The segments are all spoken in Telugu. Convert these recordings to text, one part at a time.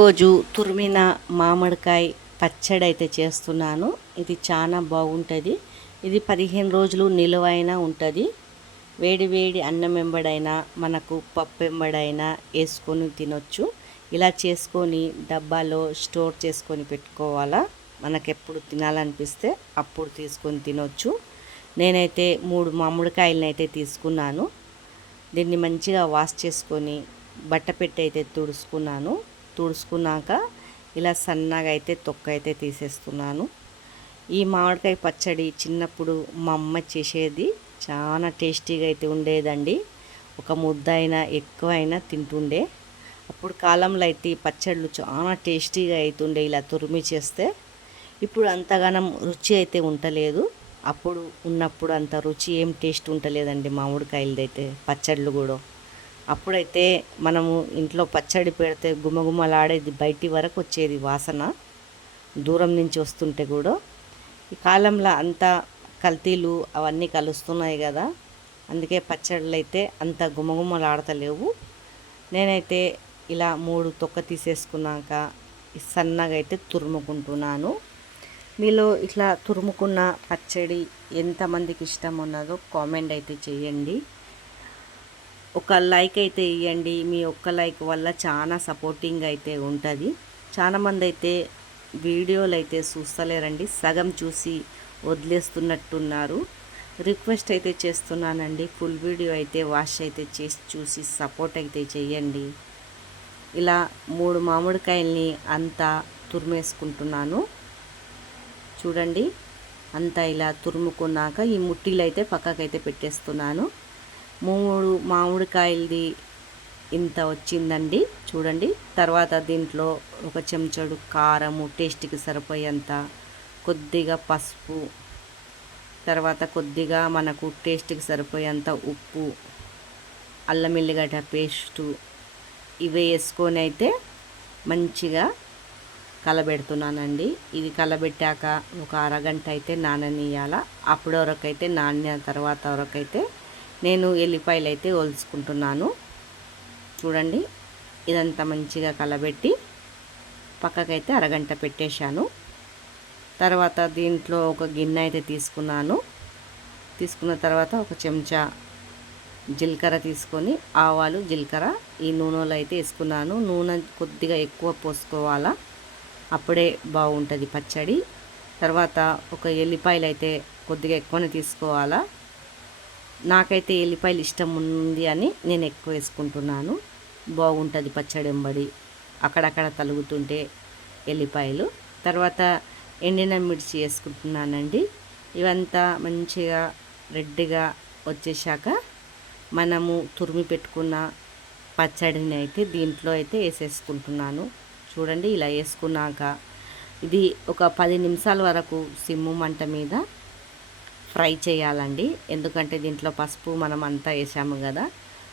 రోజు తురిమిన మామిడికాయ పచ్చడి అయితే చేస్తున్నాను. ఇది చాలా బాగుంటుంది. ఇది 15 రోజులు నిలువైనా ఉంటుంది. వేడి వేడి అన్నం వెంబడైనా మనకు పప్పు వెంబడైనా వేసుకొని తినొచ్చు. ఇలా చేసుకొని డబ్బాలో స్టోర్ చేసుకొని పెట్టుకోవాలా. మనకు ఎప్పుడు తినాలనిపిస్తే అప్పుడు తీసుకొని తినొచ్చు. నేనైతే 3 మామిడికాయలను అయితే తీసుకున్నాను. దీన్ని మంచిగా వాష్ చేసుకొని బట్ట పెట్టి అయితే తుడుచుకున్నాక ఇలా సన్నగా అయితే తొక్క అయితే తీసేస్తున్నాను. ఈ మామిడికాయ పచ్చడి చిన్నప్పుడు మా అమ్మ చేసేది చాలా టేస్టీగా అయితే ఉండేదండి. ఒక ముద్ద అయినా ఎక్కువైనా తింటుండే. అప్పుడు కాలంలో అయితే ఈ పచ్చళ్ళు చాలా టేస్టీగా అవుతుండే ఇలా తురిమి చేస్తే. ఇప్పుడు అంతగానం రుచి అయితే ఉండలేదు. అప్పుడు ఉన్నప్పుడు అంత రుచి ఏం టేస్ట్ ఉండలేదండి మామిడికాయలదైతే పచ్చళ్ళు కూడా. అప్పుడైతే మనము ఇంట్లో పచ్చడి పెడితే గుమగుమలాడేది, బయటి వరకు వచ్చేది వాసన దూరం నుంచి వస్తుంటే కూడా. ఈ కాలంలో అంతా కల్తీలు అవన్నీ కలుస్తున్నాయి కదా, అందుకే పచ్చళ్ళు అయితే అంత గుమగుమలాడతలేవు. నేనైతే ఇలా 3 తొక్క తీసేసుకున్నాక సన్నగా అయితే తురుముకుంటున్నాను. మీలో ఇట్లా తురుముకున్న పచ్చడి ఎంతమందికి ఇష్టం ఉన్నదో కామెంట్ అయితే చేయండి. ఒక లైక్ అయితే ఇవ్వండి. మీ ఒక్క లైక్ వల్ల చాలా సపోర్టింగ్ అయితే ఉంటుంది. చాలామంది అయితే వీడియోలు అయితే చూస్తలేరండి, సగం చూసి వదిలేస్తున్నట్టున్నారు. రిక్వెస్ట్ అయితే చేస్తున్నానండి, ఫుల్ వీడియో అయితే వాచ్ అయితే చేసి చూసి సపోర్ట్ అయితే చేయండి. ఇలా 3 మామిడికాయల్ని అంతా తురిమేసుకుంటున్నాను. చూడండి, అంతా ఇలా తురుముకున్నాక ఈ ముట్టీలు అయితే పక్కకైతే పెట్టేస్తున్నాను. 3 మామిడికాయలది ఇంత వచ్చిందండి చూడండి. తర్వాత దీంట్లో ఒక చెంచాడు కారము, టేస్ట్కి సరిపోయేంత, కొద్దిగా పసుపు, తర్వాత కొద్దిగా మనకు టేస్ట్కి సరిపోయేంత ఉప్పు, అల్లం ఎల్లిగడ్డ పేస్టు ఇవి వేసుకొని అయితే మంచిగా కలబెడుతున్నానండి. ఇది కలబెట్టాక ఒక అరగంట అయితే నాననియాల. అప్పటి వరకు అయితే నానిన తర్వాత వరకైతే నేను ఎల్లిపాయలు అయితే ఒలుచుకుంటున్నాను. చూడండి, ఇదంతా మంచిగా కలబెట్టి పక్కకైతే అరగంట పెట్టేశాను. తర్వాత దీంట్లో ఒక గిన్నె అయితే తీసుకున్న తర్వాత ఒక చెంచా జీలకర్ర తీసుకొని, ఆవాలు జీలకర్ర ఈ నూనెలో అయితే వేసుకున్నాను. నూనె కొద్దిగా ఎక్కువ పోసుకోవాలా, అప్పుడే బాగుంటుంది పచ్చడి. తర్వాత ఒక ఎల్లిపాయలు అయితే కొద్దిగా ఎక్కువనే తీసుకోవాలా. నాకైతే ఎల్లిపాయలు ఇష్టం ఉంది అని నేను ఎక్కువ వేసుకుంటున్నాను. బాగుంటుంది పచ్చడి వెంబడి అక్కడక్కడ తలుగుతుంటే ఎల్లిపాయలు. తర్వాత ఎండిన మిర్చి వేసుకుంటున్నానండి. ఇవంతా మంచిగా రెడ్గా వచ్చేసాక మనము తురిమి పెట్టుకున్న పచ్చడిని అయితే దీంట్లో అయితే వేసేసుకుంటున్నాను. చూడండి, ఇలా వేసుకున్నాక ఇది ఒక 10 నిమిషాల వరకు సిమ్ము మంట మీద ఫ్రై చేయాలండి. ఎందుకంటే దీంట్లో పసుపు మనం అంతా వేసాము కదా,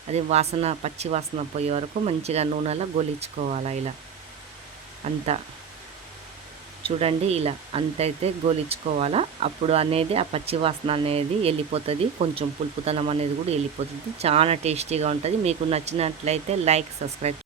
అది పచ్చి వాసన పోయే వరకు మంచిగా నూనెలో గోలించుకోవాలి. ఇలా అంతా చూడండి, ఇలా అంత అయితే గోలించుకోవాలా. అప్పుడు అనేది ఆ పచ్చి వాసన అనేది వెళ్ళిపోతుంది, కొంచెం పులుపుతనం అనేది కూడా వెళ్ళిపోతుంది. చాలా టేస్టీగా ఉంటుంది. మీకు నచ్చినట్లయితే లైక్, సబ్స్క్రైబ్.